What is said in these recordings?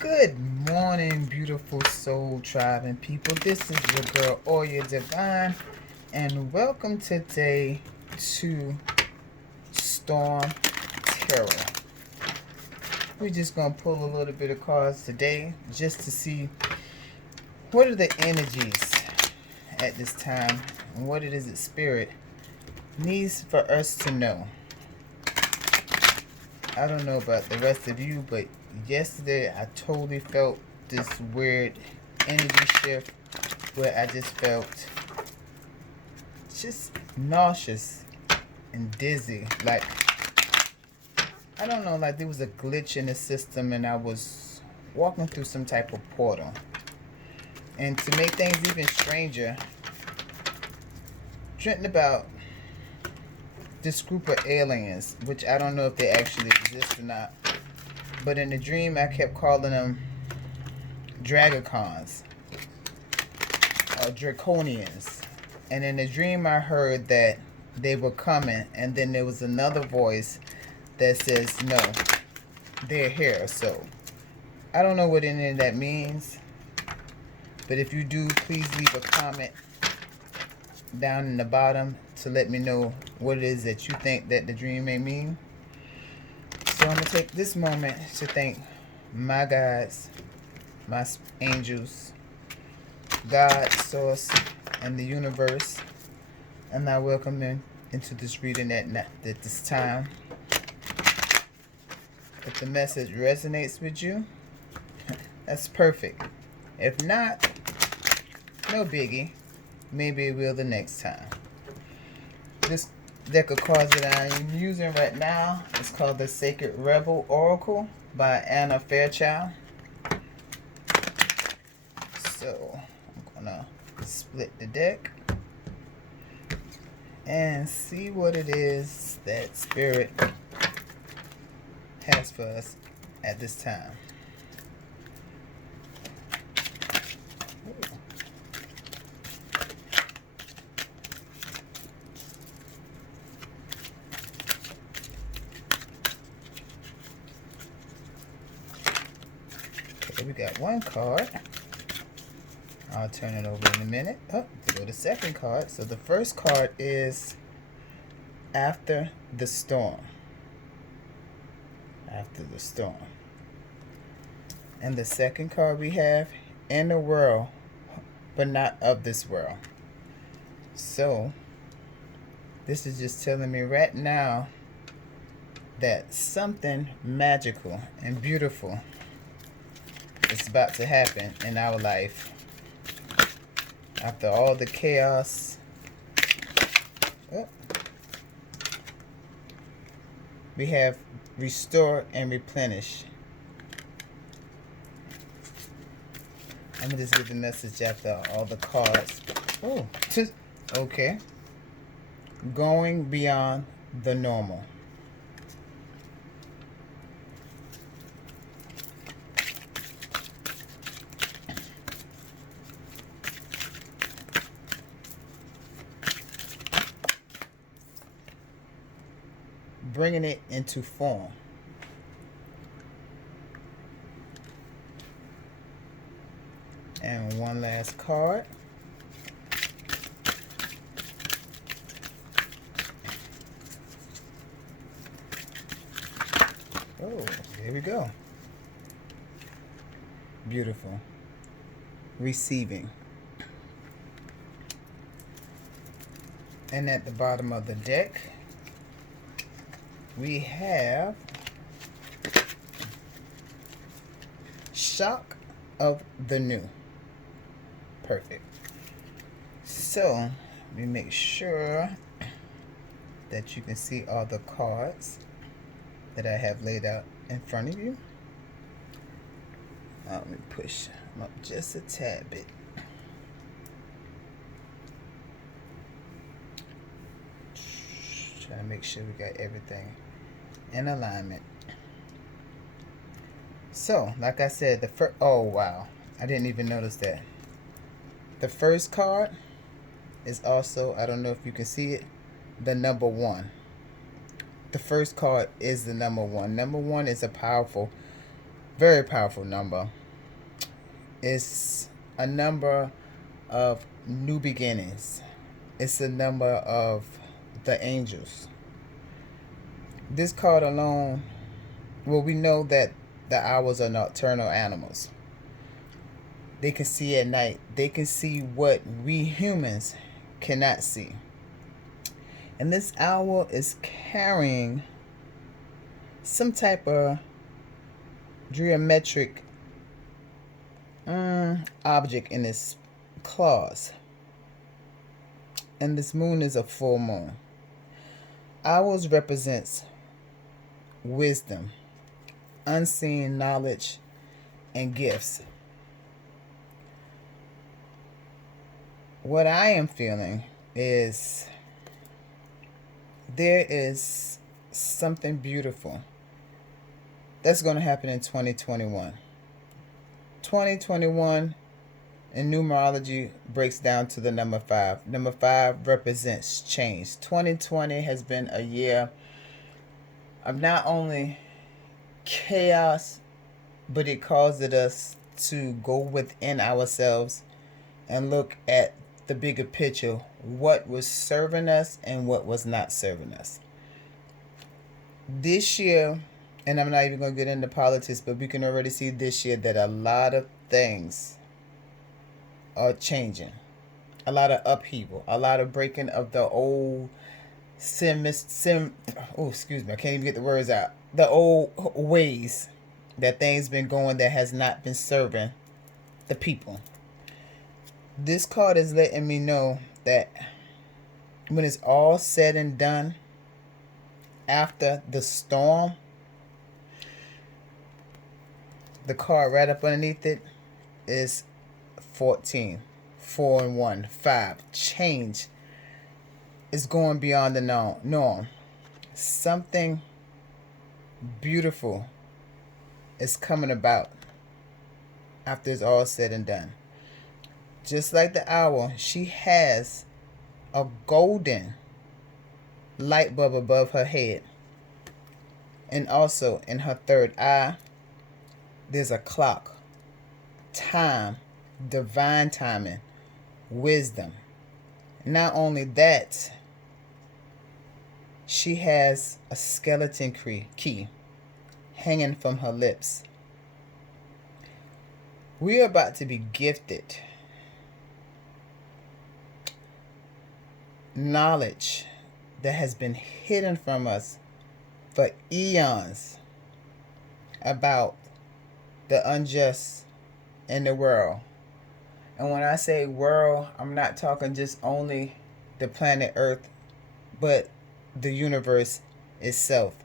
Good morning, beautiful soul tribe and people. This is your girl Oya Divine, and welcome to day 2 Storm Terror. We're just gonna pull a little bit of cards today just to see what are the energies at this time and what it is that Spirit needs for us to know. I don't know about the rest of you, but yesterday I totally felt this weird energy shift where I just felt just nauseous and dizzy. Like, I don't know, like there was a glitch in the system and I was walking through some type of portal. And to make things even stranger, dreamt about this group of aliens, which I don't know if they actually exist or not. But in the dream, I kept calling them Dragocons or Draconians. And in the dream, I heard that they were coming, and then there was another voice that says, no, they're here. So I don't know what any of that means. But if you do, please leave a comment down in the bottom to let me know what it is that you think that the dream may mean. So I'm going to take this moment to thank my guides, my angels, God, Source, and the universe. And I welcome them into this reading at this time. If the message resonates with you, that's perfect. If not, no biggie. Maybe it will the next time. This deck of cards that I am using right now is called the Sacred Rebel Oracle by Anna Fairchild. So I'm gonna split the deck and see what it is that Spirit has for us at this time. Okay, we got one card. I'll turn it over in a minute. Oh, to go to the second card. So the first card is After the Storm. After the Storm. And the second card we have, In the World, but Not of This World. So this is just telling me right now that something magical and beautiful is about to happen in our life. After all the chaos, we have restore and replenish. I'm going to just give the message after all the cards. Oh, okay. Going beyond the normal. Bringing it into form. And one last card. Oh, there we go. Beautiful. Receiving. And at the bottom of the deck, we have Shock of the New. Perfect. So, let me make sure that you can see all the cards that I have laid out in front of you. Let me push them up just a tad bit. Trying to make sure we got everything in alignment. So, like I said, the first, oh wow, I didn't even notice that. The first card is also, I don't know if you can see it, the number 1. The first card is the number 1. Number 1 is a powerful Very powerful number. It's a number of new beginnings. It's a number of the angels. This card alone, well, we know that the owls are nocturnal animals. They can see at night. They can see what we humans cannot see. And this owl is carrying some type of geometric object in its claws. And this moon is a full moon. Owls represents wisdom, unseen knowledge, and gifts. What I am feeling is there is something beautiful that's going to happen in 2021. 2021 in numerology breaks down to the number 5. Number 5 represents change. 2020 has been a year of not only chaos, but it caused us to go within ourselves and look at the bigger picture, what was serving us and what was not serving us. This year, and I'm not even going to get into politics, but we can already see this year that a lot of things are changing. A lot of upheaval, a lot of breaking of the old excuse me, I can't even get the words out. The old ways that things been going that has not been serving the people. This card is letting me know that when it's all said and done, after the storm, the card right up underneath it is 14. 4 and 1. 5. Change is going beyond the norm. Something beautiful is coming about after it's all said and done. Just like the owl, she has a golden light bulb above her head. And also in her third eye, there's a clock. Time, divine timing, wisdom. Not only that, she has a skeleton key hanging from her lips. We are about to be gifted knowledge that has been hidden from us for eons about the unjust in the world. And when I say world, I'm not talking just only the planet Earth, but the universe itself.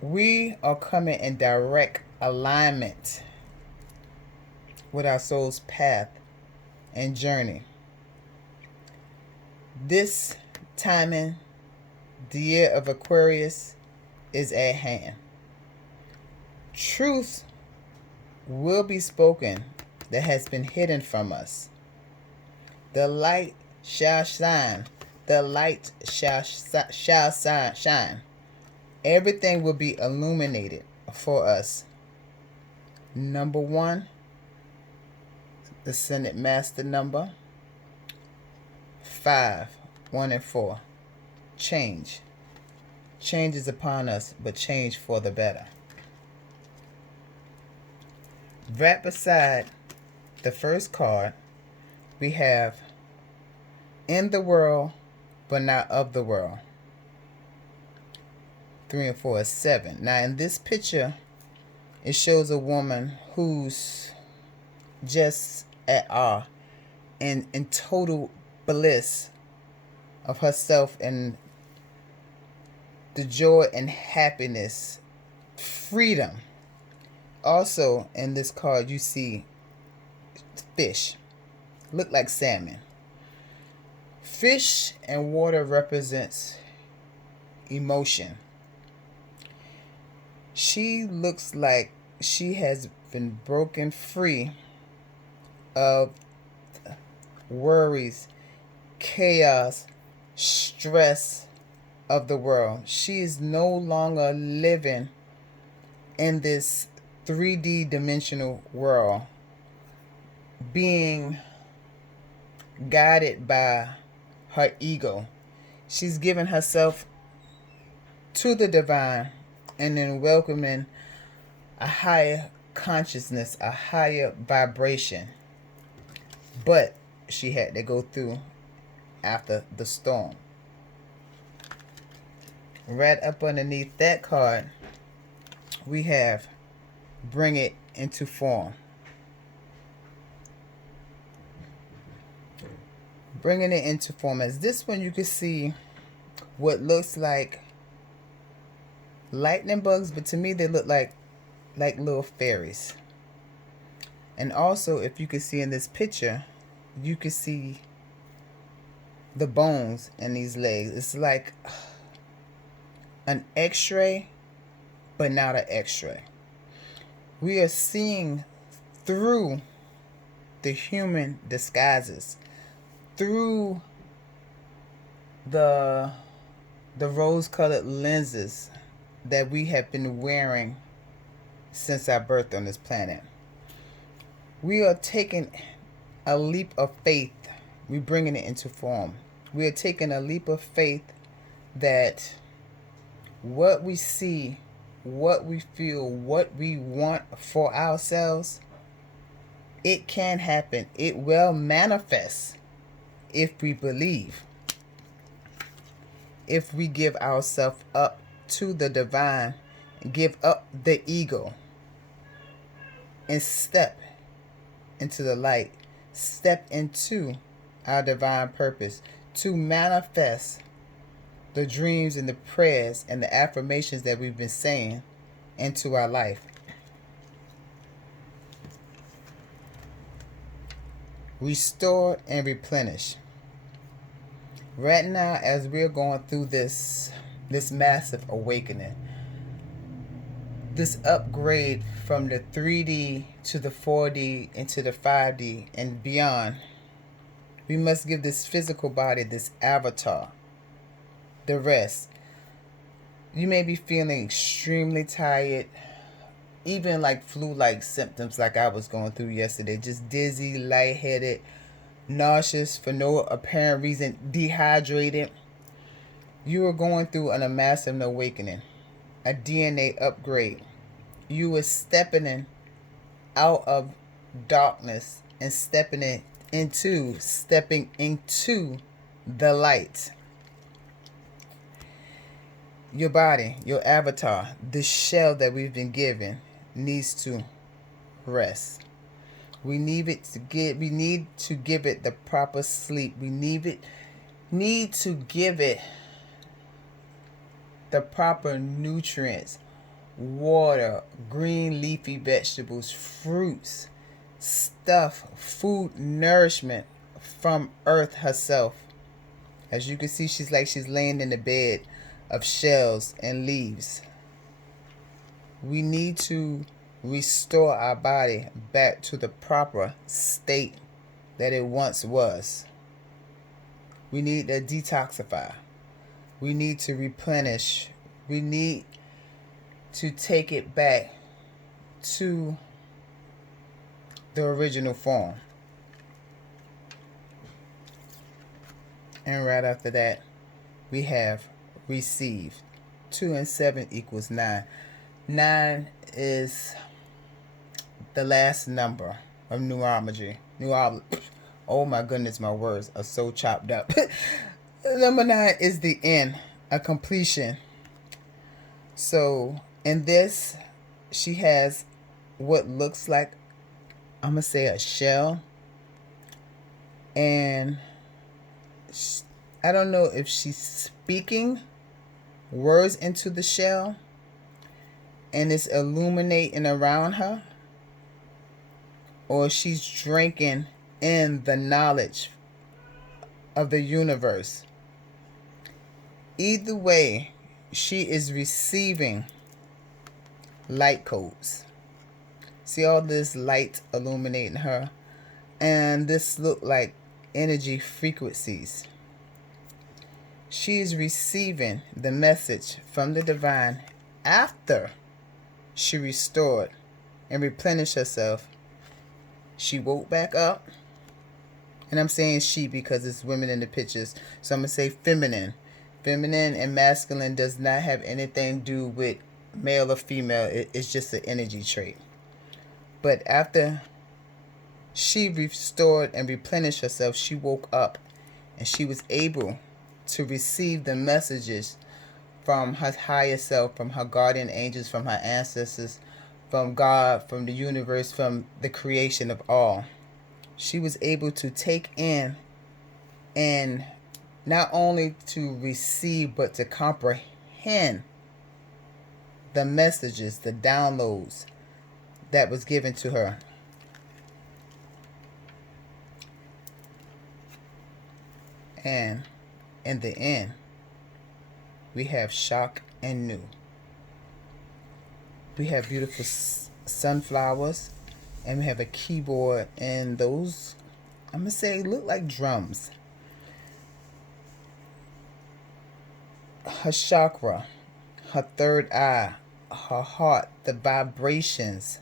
We are coming in direct alignment with our soul's path and journey. This timing, the year of Aquarius, is at hand. Truth will be spoken that has been hidden from us. The light shall shine. The light shall shine. Everything will be illuminated for us. Number 1, the Ascended Master number. 5, 1 and 4. Change. Change is upon us, but change for the better. Right beside the first card, we have in the world, but not of the world. 3 and 4 is 7. Now in this picture, it shows a woman who's just at awe and in total bliss of herself and the joy and happiness, freedom. Also in this card you see fish, look like salmon. Fish and water represents emotion. She looks like she has been broken free of worries, chaos, stress of the world. She is no longer living in this 3D dimensional world, being guided by her ego. She's given herself to the divine and then welcoming a higher consciousness, a higher vibration. But she had to go through after the storm. Right up underneath that card, we have bring it into form. Bringing it into form. As this one, you can see what looks like lightning bugs, but to me they look like little fairies. And also, if you can see in this picture, you can see the bones in these legs. It's like an x-ray, but not an x-ray. We are seeing through the human disguises, through the rose-colored lenses that we have been wearing since our birth on this planet. We are taking a leap of faith. We're bringing it into form. We are taking a leap of faith that what we see, what we feel, what we want for ourselves, it can happen. It will manifest if we believe. If we give ourselves up to the divine, give up the ego, and step into the light, step into our divine purpose to manifest the dreams and the prayers and the affirmations that we've been saying into our life. Restore and replenish. Right now, as we're going through this massive awakening, this upgrade from the 3D to the 4D into the 5D and beyond, we must give this physical body, this avatar, the rest. You may be feeling extremely tired, even like flu-like symptoms like I was going through yesterday. Just dizzy, lightheaded, nauseous for no apparent reason, dehydrated. You are going through a massive awakening, a DNA upgrade. You are stepping out of darkness and stepping into the light. Your body, your avatar, the shell that we've been given, needs to rest. We need to give it the proper sleep. We need to give it the proper nutrients, water, green leafy vegetables, fruits, stuff, food, nourishment from Earth herself. As you can see, she's laying in the bed of shells and leaves. We need to restore our body back to the proper state that it once was. We need to detoxify. We need to replenish. We need to take it back to the original form. And right after that, we have received. 2 and 7 equals 9. 9 is the last number of numerology. Oh my goodness, my words are so chopped up. Number 9 is the end, a completion. So in this, she has what looks like, I'm going to say, a shell. And I don't know if she's speaking words into the shell and it's illuminating around her, or she's drinking in the knowledge of the universe. Either way, she is receiving light codes. See all this light illuminating her, and this look like energy frequencies. She is receiving the message from the divine after she restored and replenished herself. She woke back up. And I'm saying she because it's women in the pictures. So I'm going to say feminine. Feminine and masculine does not have anything to do with male or female. It's just an energy trait. But after she restored and replenished herself, she woke up and she was able to receive the messages from her higher self, from her guardian angels, from her ancestors, from God, from the universe, from the creation of all. She was able to take in and not only to receive but to comprehend the messages, the downloads that was given to her. And in the end, we have shock and new. We have beautiful sunflowers, and we have a keyboard, and those, I'm going to say, look like drums. Her chakra, her third eye, her heart, the vibrations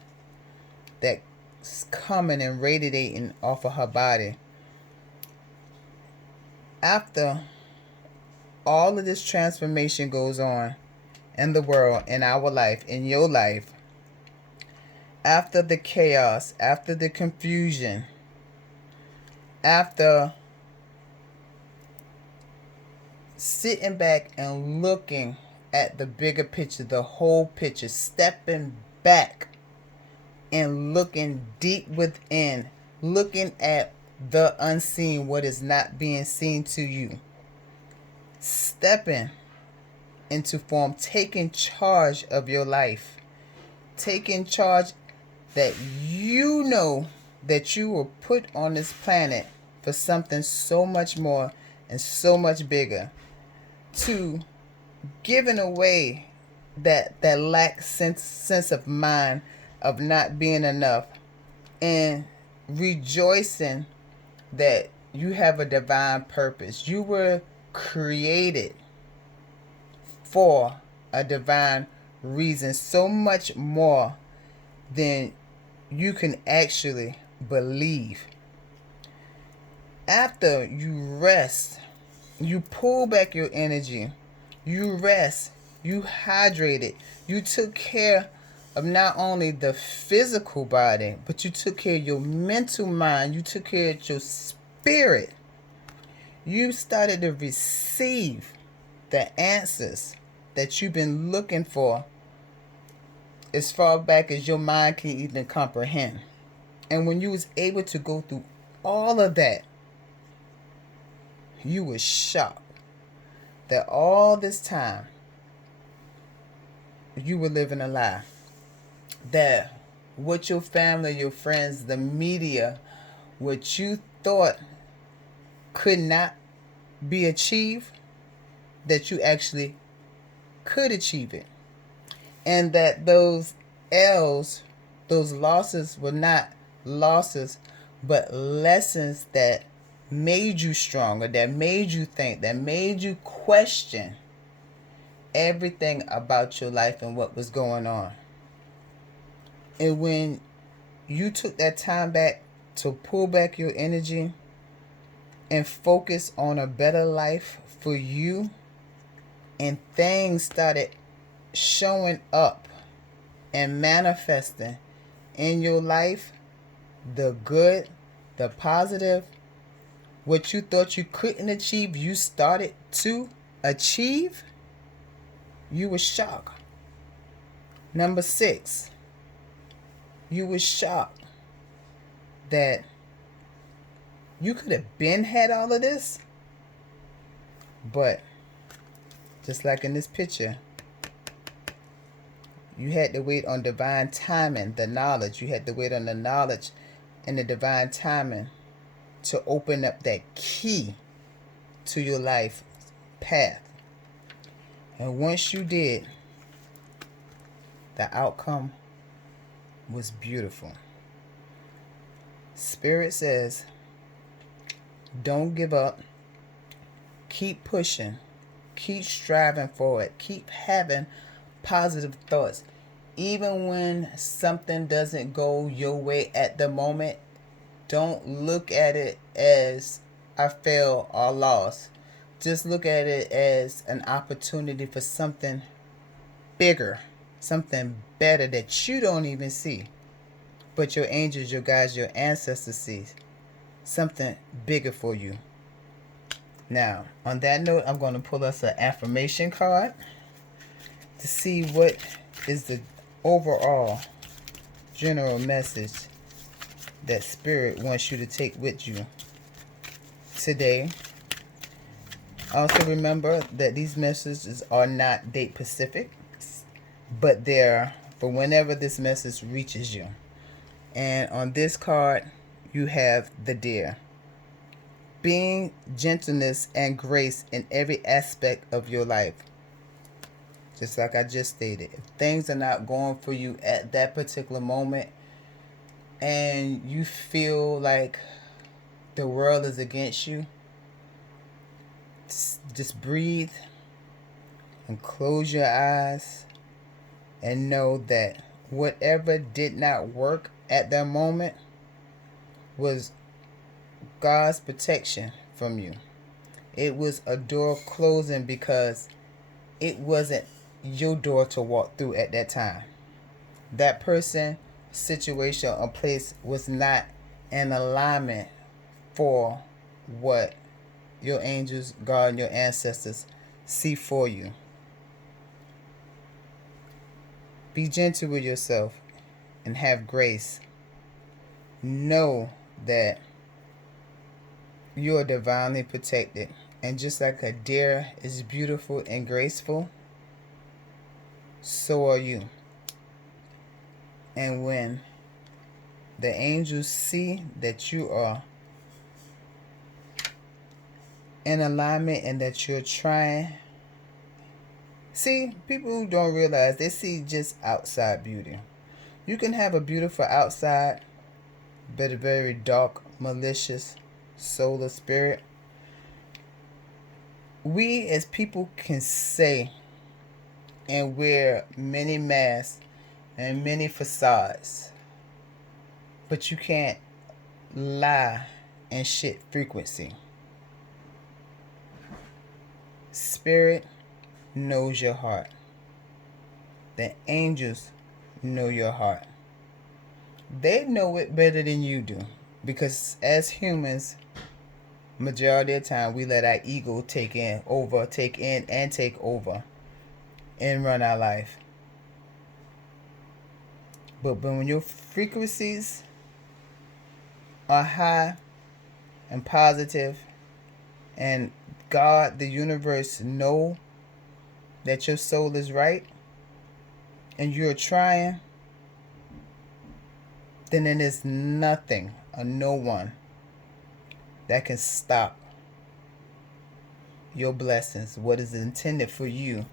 that's coming and radiating off of her body. After all of this transformation goes on in the world, in our life, in your life, after the chaos, after the confusion, after sitting back and looking at the bigger picture, the whole picture, stepping back and looking deep within, looking at the unseen, what is not being seen to you, stepping into form, taking charge of your life, taking charge that you know that you were put on this planet for something so much more and so much bigger, to giving away that lack sense of mind of not being enough, and rejoicing that you have a divine purpose. You were created for a divine reason, so much more than you can actually believe. After you rest, you pull back your energy, you rest, you hydrated, you took care of not only the physical body, but you took care of your mental mind, you took care of your spirit. You started to receive the answers that you've been looking for as far back as your mind can even comprehend. And when you was able to go through all of that, you were shocked that all this time you were living a lie. That what your family, your friends, the media, what you thought could not be achieved, that you actually could achieve it. And that those L's, those losses were not losses, but lessons that made you stronger, that made you think, that made you question everything about your life and what was going on. And when you took that time back to pull back your energy and focus on a better life for you, and things started showing up and manifesting in your life, the good, the positive, what you thought you couldn't achieve, you started to achieve, you were shocked. Number 6, you were shocked that you could have been had all of this, but just like in this picture, you had to wait on divine timing, the knowledge. You had to wait on the knowledge and the divine timing to open up that key to your life path. And once you did, the outcome was beautiful. Spirit says, don't give up. Keep pushing. Keep striving for it. Keep having positive thoughts. even when something doesn't go your way at the moment, don't look at it as I failed or lost. Just look at it as an opportunity for something bigger, something better that you don't even see. But your angels, your guides, your ancestors see something bigger for you. Now, on that note, I'm going to pull us an affirmation card to see what is the overall general message that Spirit wants you to take with you today. Also remember that these messages are not date specific, but they're for whenever this message reaches you. And on this card, you have the Deer. Being gentleness and grace in every aspect of your life. Just like I just stated, if things are not going for you at that particular moment and you feel like the world is against you, just breathe and close your eyes and know that whatever did not work at that moment was God's protection from you. It was a door closing because it wasn't your door to walk through at that time. That person, situation, or place was not in alignment for what your angels, God, and your ancestors see for you. Be gentle with yourself and have grace. Know that you are divinely protected. And just like a deer is beautiful and graceful, so are you. And when the angels see that you are in alignment and that you're trying, see, people who don't realize, they see just outside beauty. You can have a beautiful outside, but a very dark, malicious soul or spirit. We as people can say and wear many masks and many facades, but you can't lie and shit frequency. Spirit knows your heart. The angels know your heart. They know it better than you do, because as humans, majority of the time we let our ego take in and take over and run our life. But when your frequencies are high and positive, and God, the universe, know that your soul is right, and you're trying, then it is nothing or no one that can stop your blessings, what is intended for you.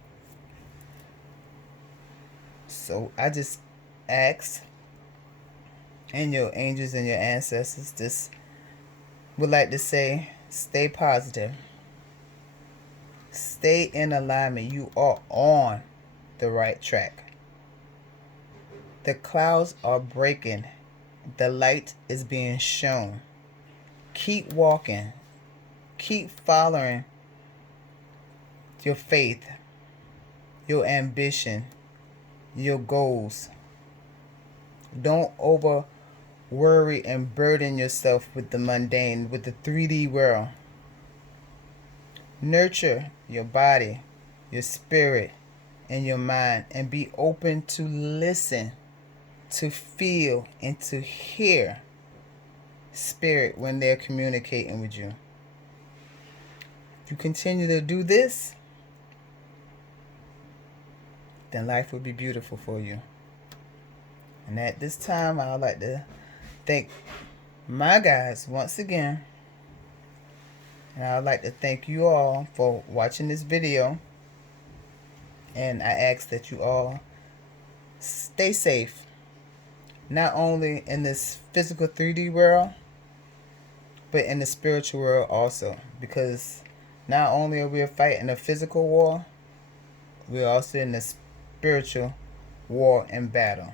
So I just ask, and your angels and your ancestors just would like to say, stay positive. Stay in alignment. You are on the right track. The clouds are breaking. The light is being shown. Keep walking. Keep following your faith, your ambition, your goals. Don't over worry and burden yourself with the mundane, with the 3D world. Nurture your body, your spirit, and your mind, and be open to listen, to feel, and to hear Spirit when they're communicating with you. If you continue to do this, then life will be beautiful for you. And at this time, I would like to thank my guys once again. And I would like to thank you all for watching this video. And I ask that you all stay safe. Not only in this physical 3D world, but in the spiritual world also. Because not only are we fighting a physical war, we're also in the spiritual war and battle.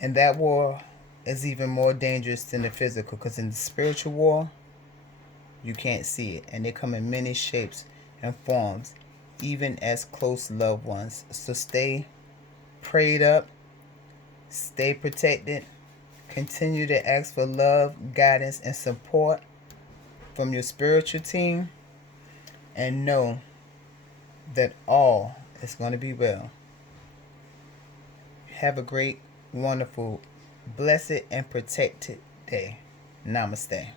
And that war is even more dangerous than the physical, because in the spiritual war, you can't see it. And they come in many shapes and forms, even as close loved ones. So stay prayed up, stay protected, continue to ask for love, guidance, and support from your spiritual team, and know that all is going to be well. Have a great, wonderful, blessed, and protected day. Namaste.